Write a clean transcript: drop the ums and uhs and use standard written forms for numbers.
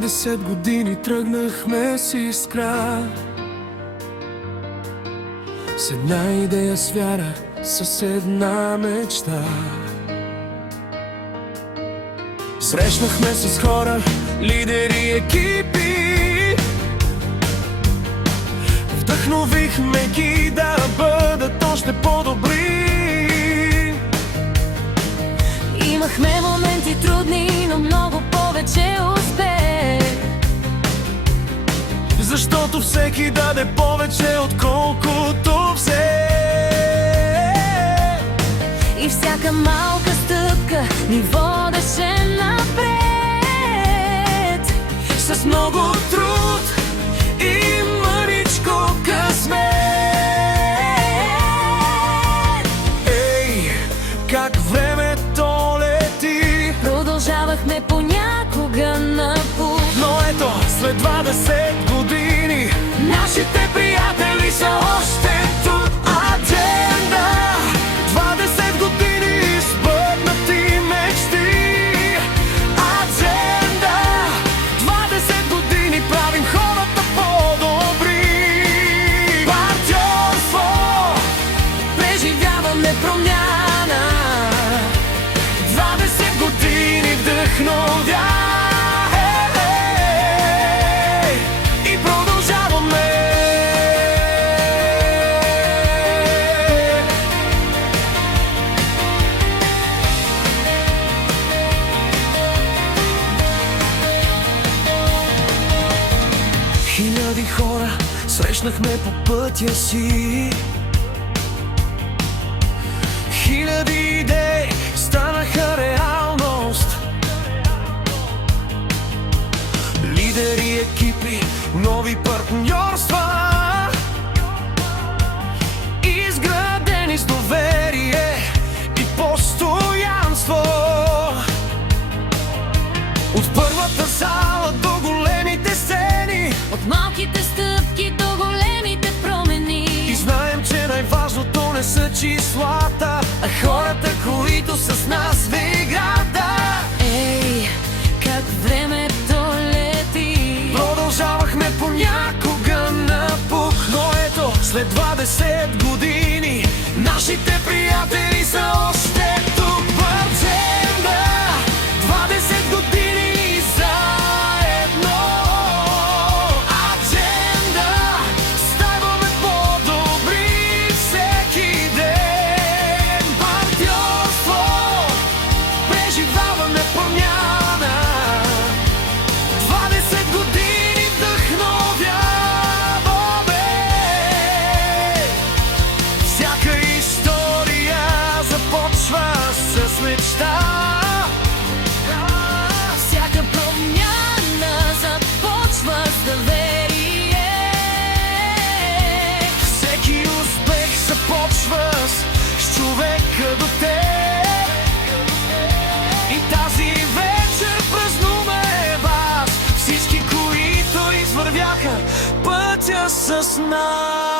20 години тръгнахме с искра, с една идея, с вяра, с една мечта. Срещнахме с хора, лидери, екипи, вдъхновихме ги да бъдат още по-добри. Имахме моменти трудни, но много повече успех, защото всеки даде повече, отколкото взе. и всяка малка стъпка ни водеше напред. С много труд и мъничко късмет. Ей, как времето лети, Продължавахме понякога на път, но ето, след 20 години нашите приятели са още тук. Адженда, 20 години сбъднати мечти. Адженда, 20 години правим хората по-добри. Партньорство, преживяваме промяна. 20 години вдъхновя. И продължаваме. Хиляди хора срещнахме по пътя си, хиляди идеи станаха реалност. Лидери, екипи, нови партньорства, изградени с доверие и постоянство. От първата зала до големите сцени, От малките стъпки до големите промени. и знаем, че най-важното не са числата, а хората, които са с нас в играта. Ей, как времето лети. Продължавахме понякога напук, но ето, след 20 години нашите приятели са още тук. Адженда, 20 години заедно. Адженда, ставаме по-добри всеки ден. Партньорство, преживяваме промяна. 20 години вдъхновяваме. Всяка история започва с мечта. Всяка промяна започва с доверие. Всеки успех започва с човека до теб. И тази вечер празнуваме вас, всички, които извървяха пътя с нас.